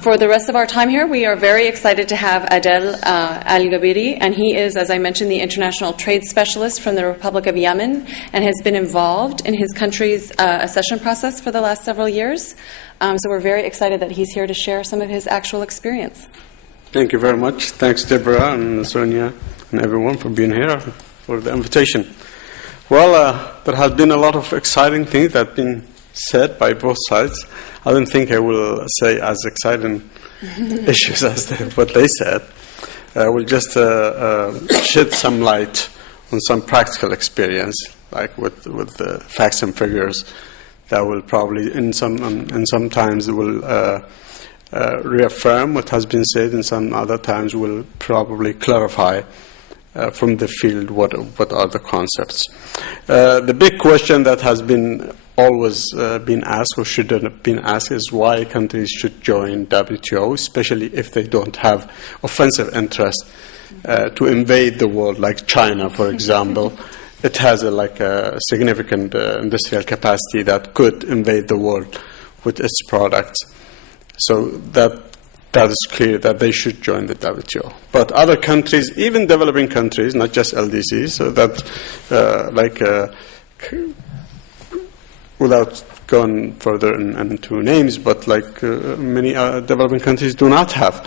For the rest of our time here, we are very excited to have Adel Alghabiri, and he is, as I mentioned, the International Trade Specialist from the Republic of Yemen and has been involved in his country's accession process for the last several years. So we're very excited that he's here to share some of his actual experience. Thank you very much. Thanks, Deborah and Sonia and everyone for being here, for the invitation. Well, there has been a lot of exciting things that have been said by both sides. I don't think I will say as exciting issues as what they said. I will just shed some light on some practical experience, like with the facts and figures that will probably, in some times, will reaffirm what has been said, and some other times will probably clarify from the field what are the concepts. The big question that has been always been asked, or should have been asked, is why countries should join WTO, especially if they don't have offensive interest to invade the world, like China, for example. It has a significant industrial capacity that could invade the world with its products. So that is clear that they should join the WTO. But other countries, even developing countries, not just LDCs, so that without going further into names, but many developing countries do not have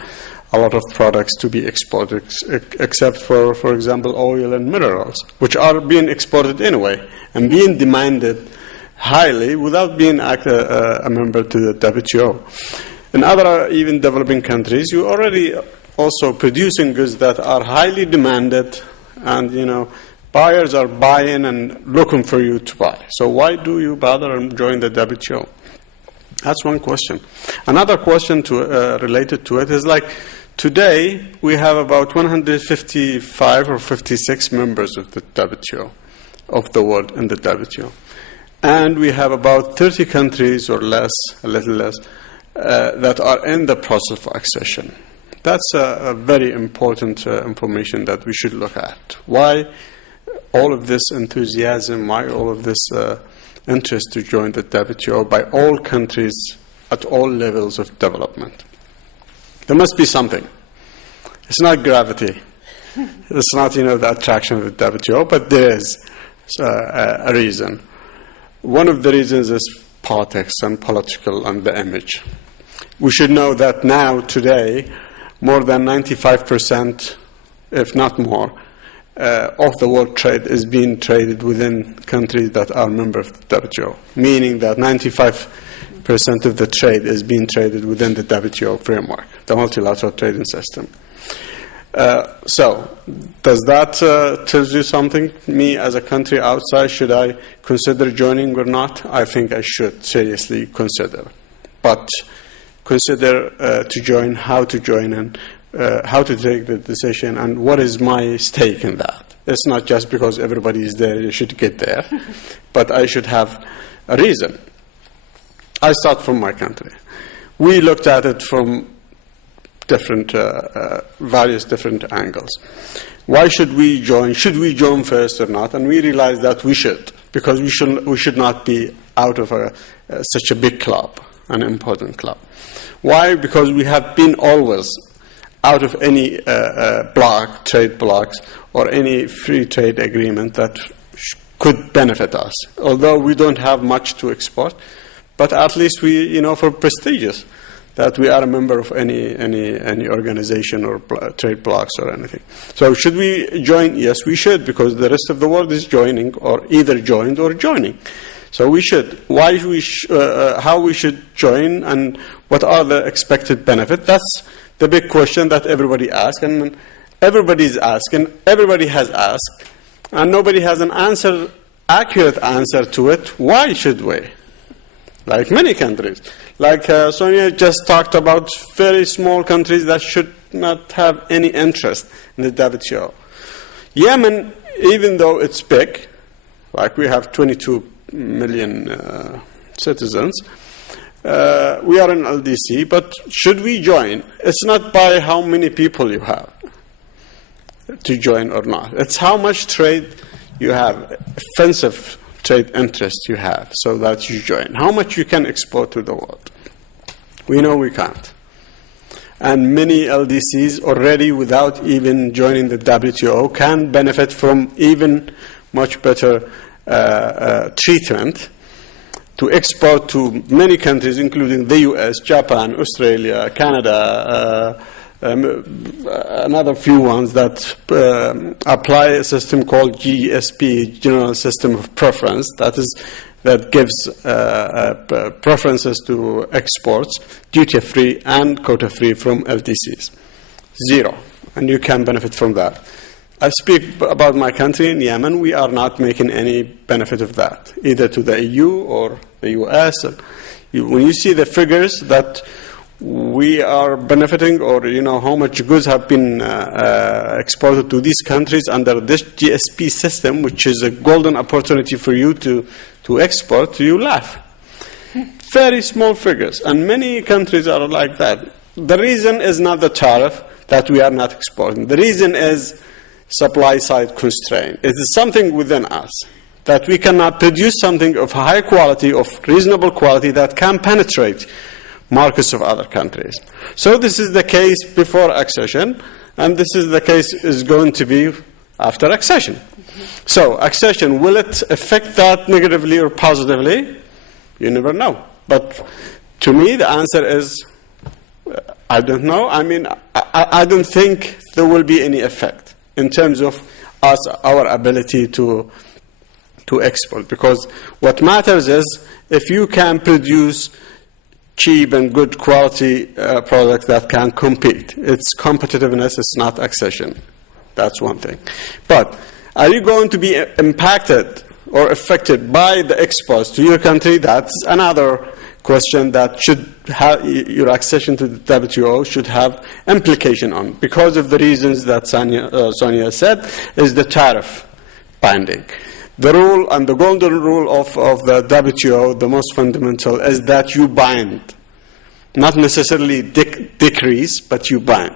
a lot of products to be exported, except for example, oil and minerals, which are being exported anyway and being demanded highly without being a member to the WTO. In other even developing countries, you already also producing goods that are highly demanded, and buyers are buying and looking for you to buy. So why do you bother and join the WTO? That's one question. Another question related to it is today we have about 155 or 56 members of the WTO, of the world in the WTO. And we have about 30 countries or less, a little less, that are in the process of accession. That's a very important information that we should look at. Why all of this enthusiasm, why all of this interest to join the WTO by all countries at all levels of development? There must be something. It's not gravity. It's not, the attraction of the WTO, but there is a reason. One of the reasons is politics and political and the image. We should know that now, today, more than 95%, if not more, of the world trade is being traded within countries that are members of the WTO, meaning that 95% of the trade is being traded within the WTO framework, the multilateral trading system. So, does that tell you something? Me, as a country outside, should I consider joining or not? I think I should seriously consider. But consider to join, how to join, and how to take the decision, and what is my stake in that. It's not just because everybody is there, you should get there, but I should have a reason. I start from my country. We looked at it from various different angles. Why should we join? Should we join first or not? And we realized that we should, because we should not be out of such a big club, an important club. Why? Because we have been always out of any trade blocks or any free trade agreement that could benefit us. Although we don't have much to export, but at least we, for prestigious, that we are a member of any organization or trade blocks or anything. So should we join? Yes, we should, because the rest of the world is joining, or either joined or joining. So we should. How we should join, and what are the expected benefits? That's the big question that everybody asks, and everybody's asking, everybody has asked, and nobody has an accurate answer to it. Why should we? Like many countries. Like Sonia just talked about, very small countries that should not have any interest in the WTO. Yemen, even though it's big, like we have 22 million citizens, we are an LDC, but should we join? It's not by how many people you have to join or not. It's how much trade you have, offensive trade interest you have, so that you join. How much you can export to the world. We know we can't. and many LDCs already, without even joining the WTO, can benefit from even much better treatment to export to many countries, including the US, Japan, Australia, Canada, another few ones that apply a system called GSP, General System of Preference, that gives preferences to exports, duty-free and quota-free from LDCs. Zero. And you can benefit from that. I speak about my country in Yemen. We are not making any benefit of that, either to the EU or the US. When you see the figures that we are benefiting, or how much goods have been exported to these countries under this GSP system, which is a golden opportunity for you to export, you laugh. Very small figures, and many countries are like that. The reason is not the tariff that we are not exporting. The reason is supply side constraint. It is something within us that we cannot produce something of high quality, of reasonable quality, that can penetrate markets of other countries. So this is the case before accession, and this is the case is going to be after accession. So accession, will it affect that negatively or positively? You never know. But to me, the answer is, I don't know. I mean, I don't think there will be any effect in terms of our ability to export, because what matters is if you can produce cheap and good quality products that can compete. It's competitiveness, it's not accession. That's one thing. But are you going to be impacted or affected by the exports to your country? That's another question that should have, your accession to the WTO should have implication on, because of the reasons that Sonia said, is the tariff binding. The rule and the golden rule of the WTO, the most fundamental, is that you bind. Not necessarily decrease, but you bind.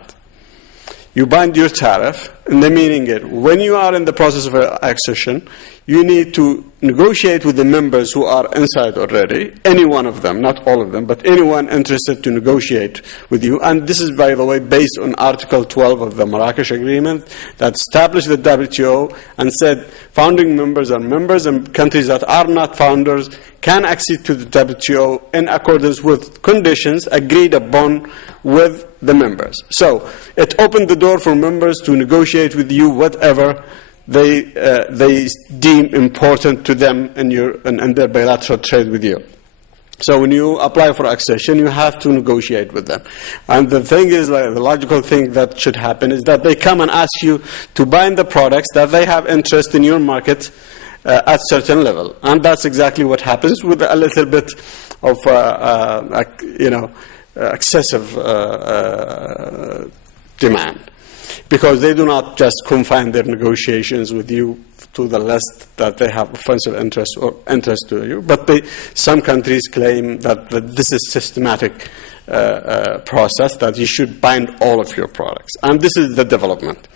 You bind your tariff, and the meaning is, when you are in the process of accession, you need to negotiate with the members who are inside already, any one of them, not all of them, but anyone interested to negotiate with you. And this is, by the way, based on Article 12 of the Marrakesh Agreement that established the WTO and said founding members are members, and countries that are not founders can accede to the WTO in accordance with conditions agreed upon with the members. So it opened the door for members to negotiate with you whatever they deem important to them in their bilateral trade with you. So when you apply for accession, you have to negotiate with them. And the thing is, the logical thing that should happen is that they come and ask you to bind the products that they have interest in your market at certain level. And that's exactly what happens with a little bit of, excessive demand. Because they do not just confine their negotiations with you to the list that they have offensive interest or interest to you, but some countries claim that this is systematic process, that you should bind all of your products. And this is the development.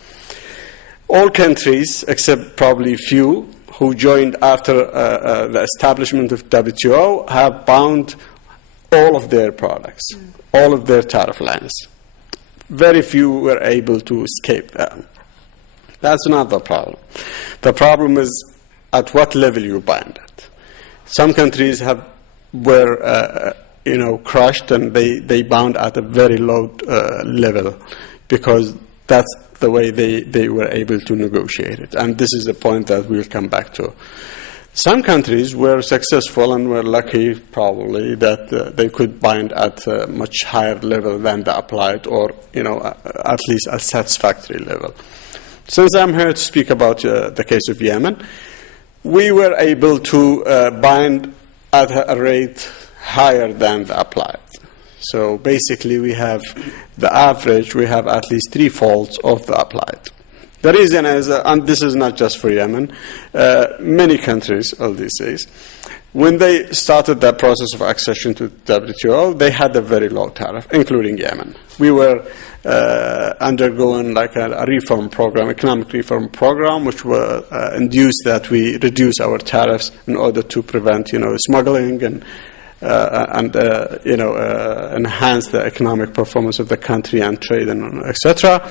All countries, except probably few, who joined after the establishment of WTO, have bound all of their products, all of their tariff lines. Very few were able to escape that. That's not the problem. The problem is at what level you bind it. Some countries were crushed, and they bound at a very low level, because that's the way they were able to negotiate it. And this is the point that we'll come back to. Some countries were successful and were lucky, probably, that they could bind at a much higher level than the applied, or at least a satisfactory level. Since I'm here to speak about the case of Yemen, we were able to bind at a rate higher than the applied. So basically, we have the average. We have at least 3-folds of the applied. The reason is, and this is not just for Yemen, many countries, LDCs, when they started that process of accession to WTO, they had a very low tariff, including Yemen. We were undergoing like a reform program, economic reform program, which were induced that we reduce our tariffs in order to prevent, smuggling and enhance the economic performance of the country and trade and etc.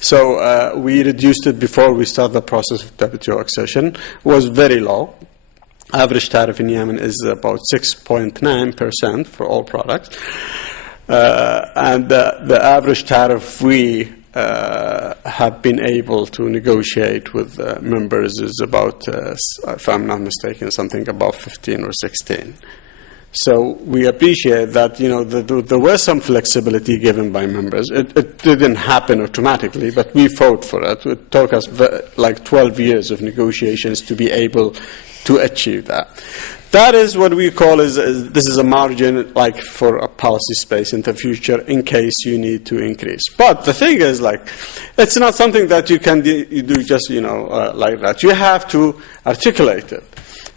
So we reduced it before we start the process of WTO accession. It was very low. Average tariff in Yemen is about 6.9% for all products. And the average tariff we have been able to negotiate with members is about, if I'm not mistaken, something about 15 or 16. So we appreciate that, there was some flexibility given by members. It didn't happen automatically, but we fought for it. It took us like 12 years of negotiations to be able to achieve that. That is what we call this is a margin like for a policy space in the future in case you need to increase. But the thing is, it's not something that you can do just, like that. You have to articulate it.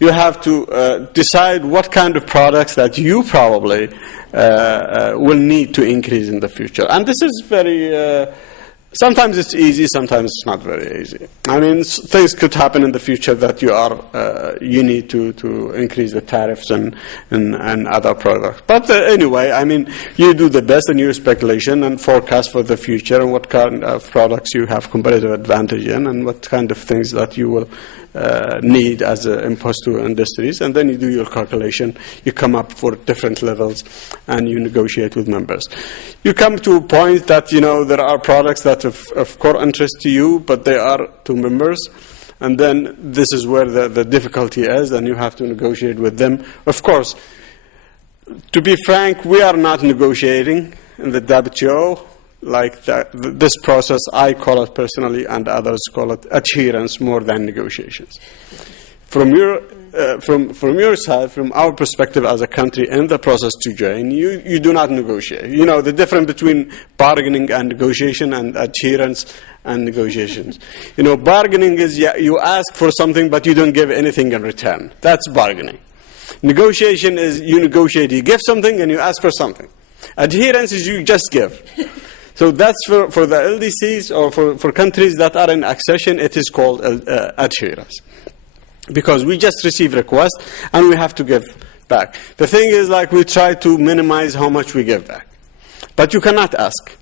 You have to decide what kind of products that you probably will need to increase in the future. And this is very... sometimes it's easy, sometimes it's not very easy. I mean, things could happen in the future that you need to increase the tariffs and other products. But anyway, I mean, you do the best in your speculation and forecast for the future and what kind of products you have competitive advantage in and what kind of things that you will need as imposed to industries, and then you do your calculation, you come up for different levels, and you negotiate with members. You come to a point that, there are products that of core interest to you, but they are to members, and then this is where the difficulty is, and you have to negotiate with them. Of course, to be frank, we are not negotiating in the WTO. Like this process, I call it personally, and others call it adherence more than negotiations. From your side, from our perspective as a country in the process to join, you do not negotiate. The difference between bargaining and negotiation and adherence and negotiations. Bargaining is you ask for something but you don't give anything in return. That's bargaining. Negotiation is you negotiate, you give something and you ask for something. Adherence is you just give. So that's for the LDCs or for countries that are in accession, it is called adherence. Because we just receive requests and we have to give back. The thing is, we try to minimize how much we give back. But you cannot ask.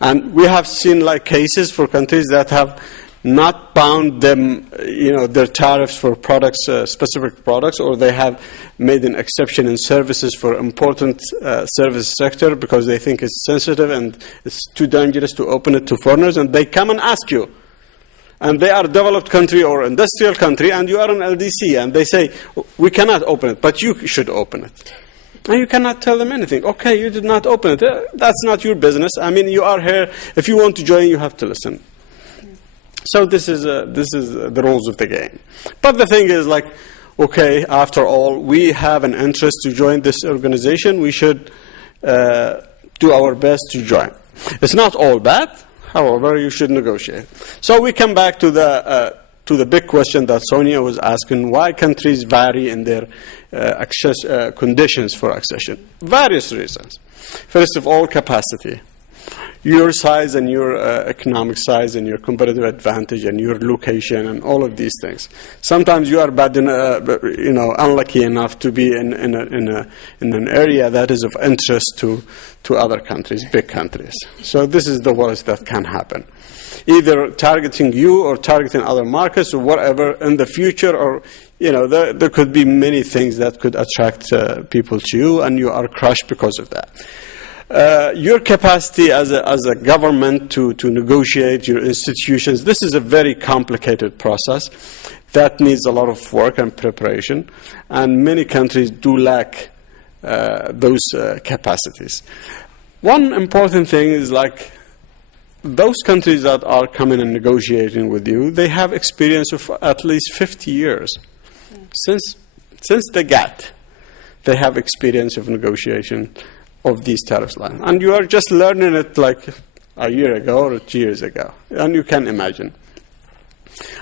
And we have seen cases for countries that have not bound them, their tariffs for products, specific products, or they have made an exception in services for important service sector because they think it's sensitive and it's too dangerous to open it to foreigners, and they come and ask you. And they are a developed country or industrial country, and you are an LDC, and they say, we cannot open it, but you should open it. And you cannot tell them anything. Okay, you did not open it. That's not your business. I mean, you are here. If you want to join, you have to listen. So this is the rules of the game. But the thing is, okay, after all, we have an interest to join this organization. We should do our best to join. It's not all bad. However, you should negotiate. So we come back to the big question that Sonia was asking: why countries vary in their conditions for accession? Various reasons. First of all, capacity. Your size and your economic size and your competitive advantage and your location and all of these things. Sometimes you are bad, unlucky enough to be in an area that is of interest to other countries, big countries. So this is the worst that can happen. Either targeting you or targeting other markets or whatever in the future, or there could be many things that could attract people to you, and you are crushed because of that. Your capacity as a government to negotiate your institutions, this is a very complicated process that needs a lot of work and preparation, and many countries do lack those capacities. One important thing is those countries that are coming and negotiating with you, they have experience of at least 50 years. Since the GATT, they have experience of negotiation of these tariff lines. And you are just learning it a year ago or 2 years ago. And you can imagine.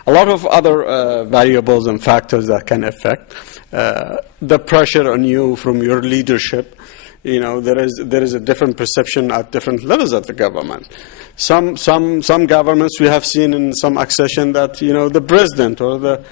A lot of other variables and factors that can affect the pressure on you from your leadership there is a different perception at different levels of the government. Some governments we have seen in some accession that the president or the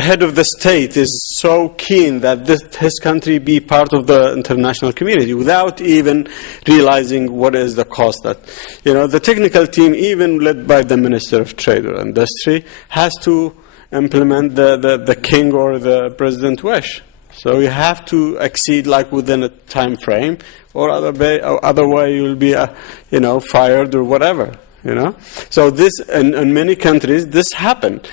head of the state is so keen that his country be part of the international community without even realizing what is the cost that the technical team, even led by the Minister of Trade or Industry, has to implement the king or the president wish. So you have to exceed within a time frame, or other way you'll be fired or whatever. So this in many countries this happened.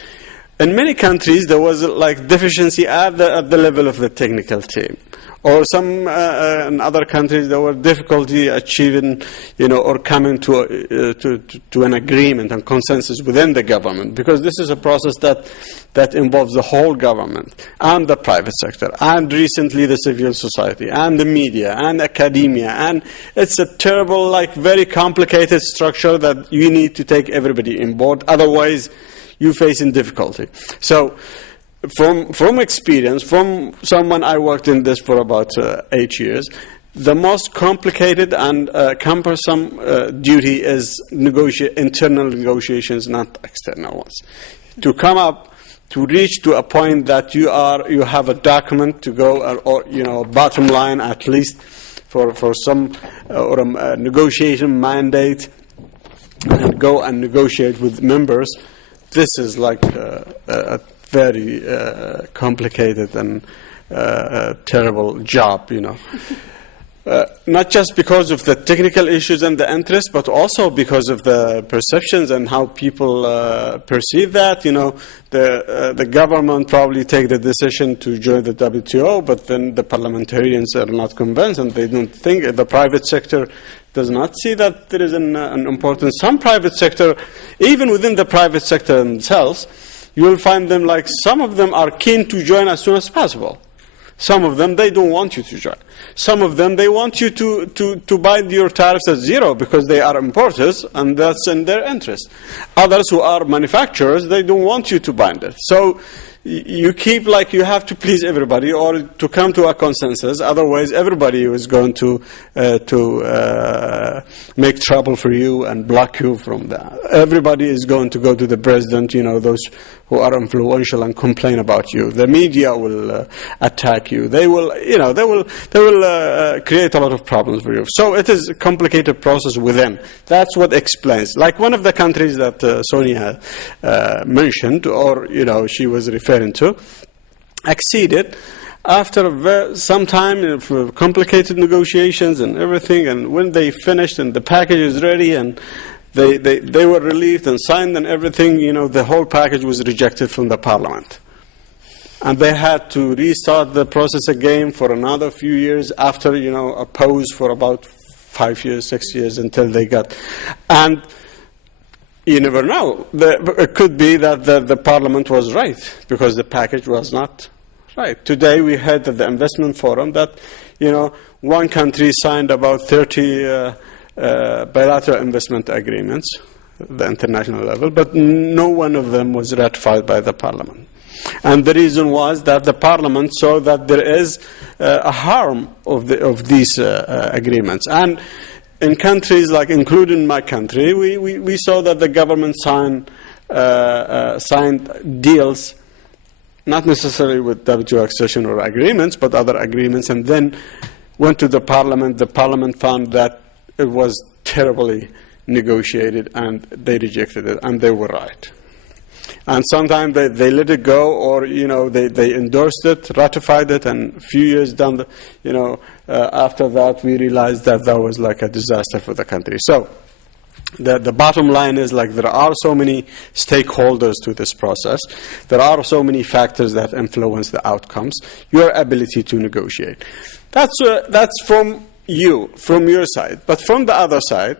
In many countries there was deficiency at the level of the technical team, or some in other countries there were difficulty achieving or coming to an agreement and consensus within the government, because this is a process that involves the whole government and the private sector and recently the civil society and the media and academia, and it's a terrible very complicated structure that you need to take everybody on board, otherwise you face in difficulty. So from experience, from someone I worked in this for about 8 years, the most complicated and cumbersome duty is internal negotiations, not external ones. To come up, to reach to a point that you have a document to go, or bottom line at least for some or a negotiation mandate, and go and negotiate with members. This is a very complicated and terrible job, not just because of the technical issues and the interest, but also because of the perceptions and how people perceive that. The government probably take the decision to join the WTO, but then the parliamentarians are not convinced, and they don't think the private sector does not see that there is an importance. Some private sector, even within the private sector themselves, you will find them some of them are keen to join as soon as possible. Some of them, they don't want you to join. Some of them, they want you to bind your tariffs at zero because they are importers and that's in their interest. Others who are manufacturers, they don't want you to bind it. So you keep you have to please everybody or to come to a consensus. Otherwise, everybody is going to make trouble for you and block you from that. Everybody is going to go to the president. Those who are influential and complain about you. The media will attack you. They will, create a lot of problems for you. So it is a complicated process within. That's what explains. One of the countries that Sonia mentioned, or she was referring to, acceded after some time of complicated negotiations and everything. And when they finished and the package is ready and they were relieved and signed and everything, the whole package was rejected from the parliament. And they had to restart the process again for another few years after, a pause for about 5 years, 6 years until they got. And you never know. It could be that the parliament was right because the package was not right. Today we heard at the investment forum that, one country signed about 30 bilateral investment agreements at the international level, but no one of them was ratified by the parliament. And the reason was that the parliament saw that there is a harm of these agreements. And in countries including my country, we saw that the government signed deals, not necessarily with WTO accession or agreements, but other agreements, and then went to the parliament. The parliament found that it was terribly negotiated, and they rejected it, and they were right. And sometimes they let it go, or they endorsed it, ratified it, and a few years down after that, we realized that was a disaster for the country. So the bottom line is there are so many stakeholders to this process. There are so many factors that influence the outcomes. Your ability to negotiate. That's from your side. But from the other side,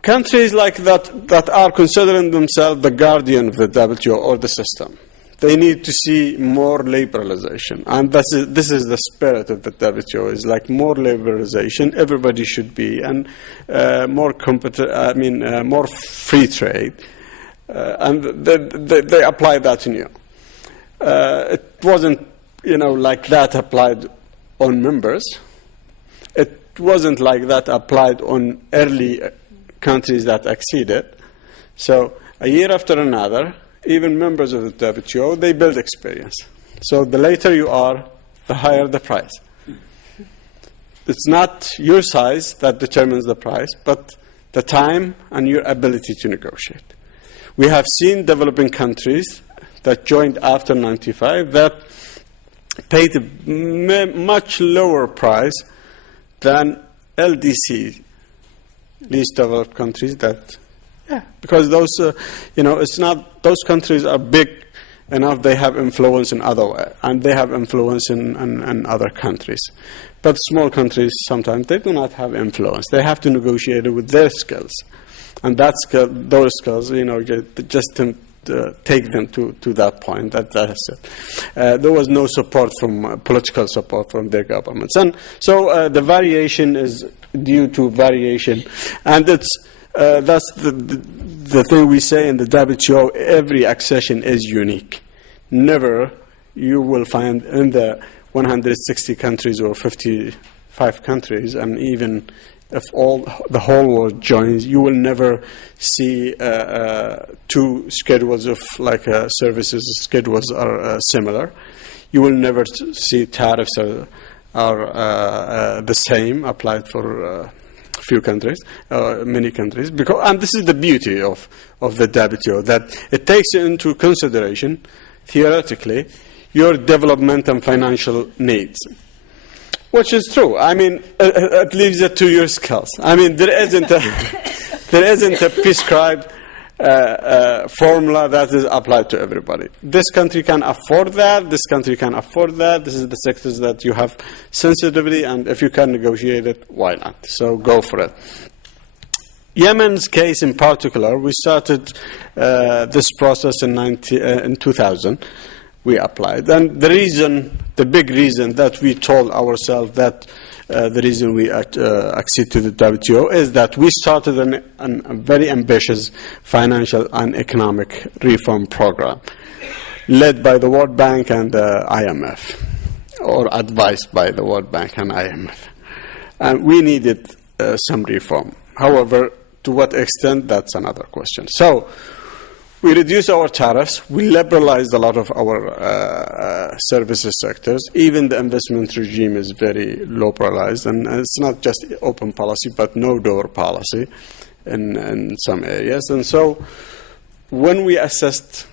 countries that are considering themselves the guardian of the WTO or the system, they need to see more liberalization. And this is the spirit of the WTO, is more liberalization. Everybody should be, and more free trade. And they apply that in you. It wasn't, that applied on members. It wasn't like that applied on early countries that acceded. So a year after another, even members of the WTO, they build experience. So the later you are, the higher the price. It's not your size that determines the price, but the time and your ability to negotiate. We have seen developing countries that joined after 95 that paid a much lower price than LDC, least developed countries. Because those, it's not, those countries are big enough, they have influence in other way, and they have influence in other countries. But small countries, sometimes they do not have influence. They have to negotiate it with their skills. And those skills, just take them to that point. That's it. There was no support political support from their governments. And so the variation is due to variation. And that's the thing we say in the WTO, every accession is unique. Never you will find in the 160 countries or 55 countries, and even if the whole world joins, you will never see two schedules of services schedules are similar. You will never see tariffs are the same applied for few countries, many countries, and this is the beauty of the WTO, that it takes into consideration, theoretically, your development and financial needs, which is true. I mean, it leaves it to your skills. I mean, there isn't a prescribed formula that is applied to everybody. This country can afford that. This country can afford that. This is the sectors that you have sensitivity, and if you can negotiate it, why not? So go for it. Yemen's case in particular, we started this process in 2000. We applied, and the big reason that we told ourselves that the reason we accede to the WTO is that we started a very ambitious financial and economic reform program led by the World Bank and the IMF, or advised by the World Bank and IMF. And we needed some reform. However, to what extent, that's another question. So we reduced our tariffs. We liberalized a lot of our services sectors. Even the investment regime is very liberalized, and it's not just open policy, but no-door policy in some areas. And so when we assessed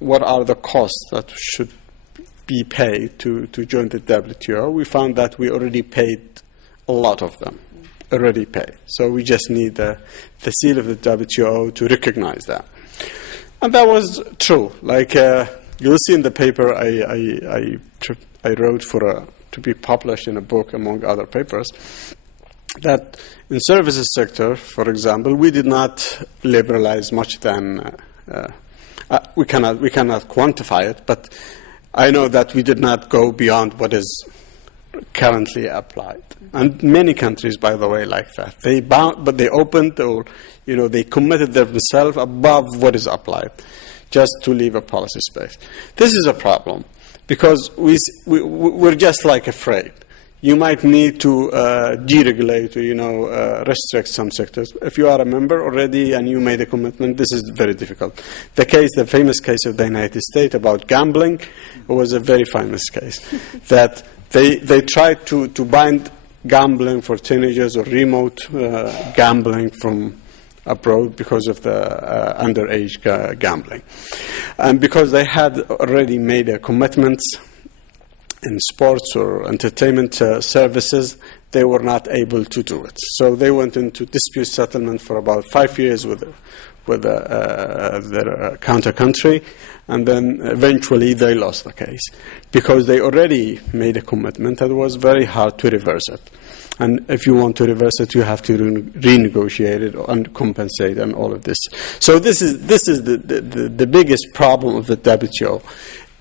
what are the costs that should be paid to join the WTO, we found that we already paid a lot of them. Already paid. So we just need the seal of the WTO to recognize that. And that was true. Like you'll see in the paper I wrote to be published in a book, among other papers, that in services sector, for example, we did not liberalize much than we cannot quantify it, but I know that we did not go beyond what is currently applied. And many countries, by the way, like that. But they opened, or they committed themselves above what is applied, just to leave a policy space. This is a problem because we're just afraid. You might need to deregulate, restrict some sectors. If you are a member already and you made a commitment, this is very difficult. The famous case of the United States about gambling, was a very famous case that they tried to bind gambling for teenagers or remote gambling from abroad because of the underage gambling. And because they had already made a commitment in sports or entertainment services, they were not able to do it. So they went into dispute settlement for about 5 years with their counter country, and then eventually they lost the case because they already made a commitment and it was very hard to reverse it. And if you want to reverse it, you have to renegotiate it and compensate and all of this. So this is the biggest problem of the WTO.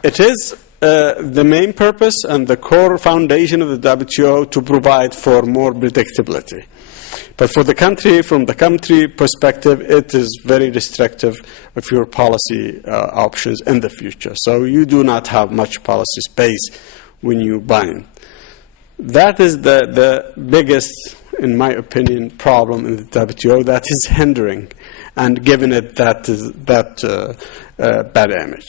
It is the main purpose and the core foundation of the WTO to provide for more predictability. But for the country, from the country perspective, it is very restrictive of your policy options in the future. So you do not have much policy space when you bind. That is the biggest, in my opinion, problem in the WTO that is hindering and giving it that bad image,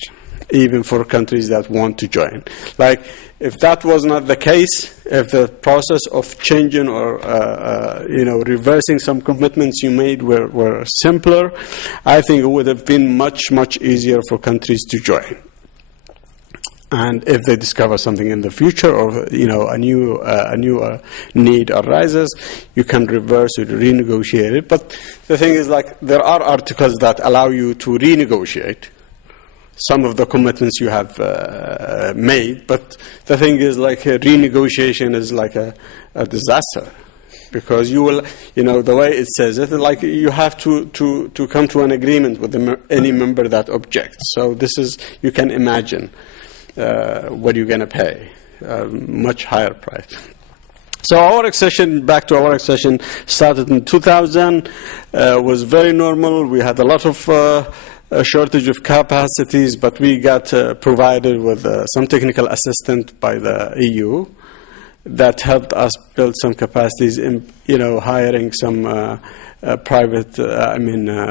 even for countries that want to join. Like, if that was not the case, if the process of changing or reversing some commitments you made were simpler, I think it would have been much, much easier for countries to join. And if they discover something in the future, or a new need arises, you can reverse it, renegotiate it. But the thing is, like, there are articles that allow you to renegotiate some of the commitments you have made. But the thing is, like, renegotiation is like a disaster, because you will, the way it says it, like, you have to come to an agreement with any member that objects. So this is, you can imagine what you're going to pay, much higher price. So back to our accession, started in 2000, was very normal. We had a lot of a shortage of capacities, but we got provided with some technical assistance by the EU that helped us build some capacities in, hiring some private,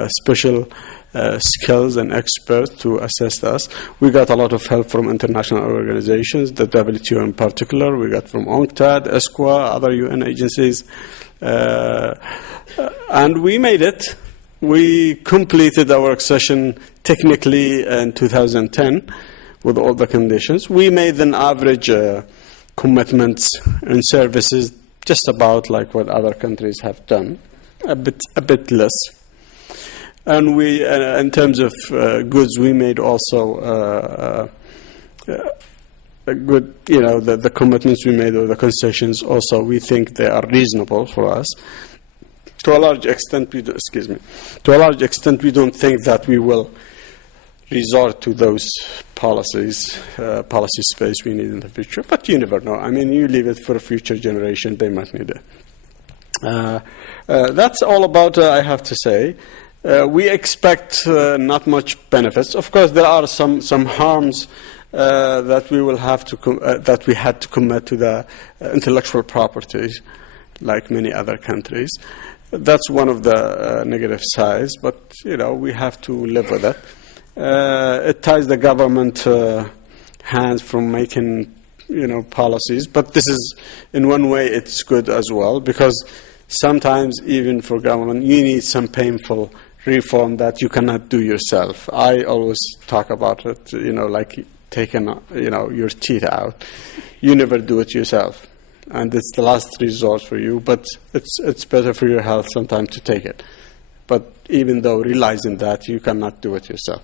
special skills and experts to assist us. We got a lot of help from international organizations, the WTO in particular. We got from UNCTAD, ESQA, other UN agencies. And we made it. We completed our accession technically in 2010 with all the conditions. We made an average commitments and services just about like what other countries have done, a bit less. And we, in terms of goods, we made also a good, the commitments we made or the concessions also, we think they are reasonable for us. To a large extent, we don't think that we will resort to those policy space we need in the future. But you never know. I mean, you leave it for a future generation; they might need it. That's all about. I have to say, we expect not much benefits. Of course, there are some harms that we will have to that we had to commit to the intellectual properties, like many other countries. That's one of the negative sides, but we have to live with it. It ties the government hands from making policies, but this is, in one way, it's good as well, because sometimes even for government you need some painful reform that you cannot do yourself. I always talk about it, like taking your teeth out. You never do it yourself. And it's the last resort for you, but it's better for your health sometimes to take it. But even though realizing that you cannot do it yourself,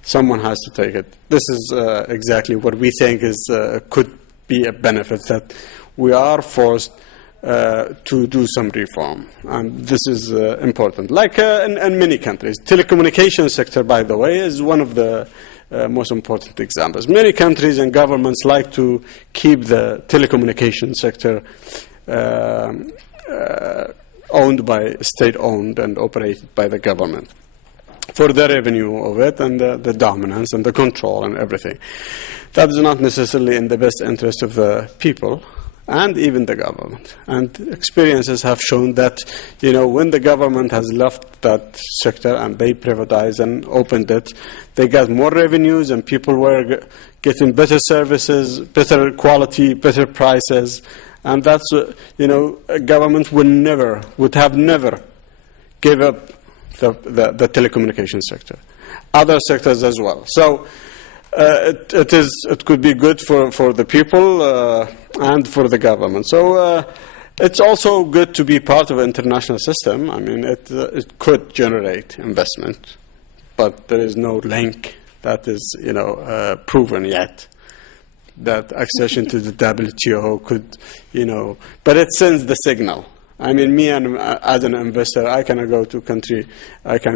someone has to take it. This is exactly what we think is could be a benefit, that we are forced to do some reform, and this is important. Like in many countries, telecommunications sector, by the way, is one of the most important examples. Many countries and governments like to keep the telecommunications sector owned by state-owned and operated by the government for the revenue of it and the dominance and the control and everything. That is not necessarily in the best interest of the people and even the government. And experiences have shown that, when the government has left that sector and they privatized and opened it, they got more revenues and people were getting better services, better quality, better prices. And that's, a government would have never give up the telecommunications sector. Other sectors as well. So it could be good for the people and for the government. So it's also good to be part of an international system. I mean, it could generate investment, but there is no link that is proven yet that accession to the WTO could but it sends the signal. I mean, me as an investor, I can go to country X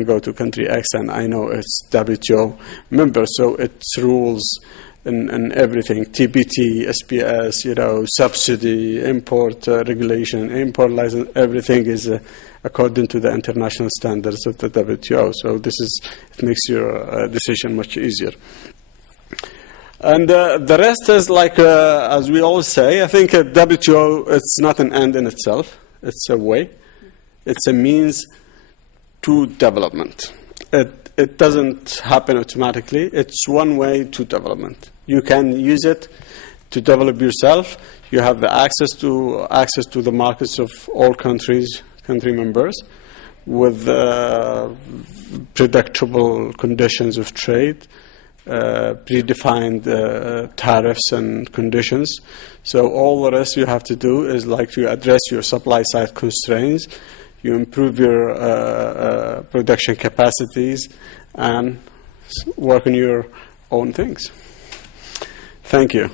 and I know it's WTO member, so its rules and everything, TPT, SPS, subsidy, import regulation, import license, everything is according to the international standards of the WTO. So it makes your decision much easier. And the rest is like, as we always say, I think WTO, it's not an end in itself. It's a way. It's a means to development. It doesn't happen automatically. It's one way to development. You can use it to develop yourself. You have the access to the markets of all country members, with predictable conditions of trade, predefined tariffs and conditions. So all the rest you have to do is like you address your supply side constraints, you improve your production capacities, and work on your own things. Thank you.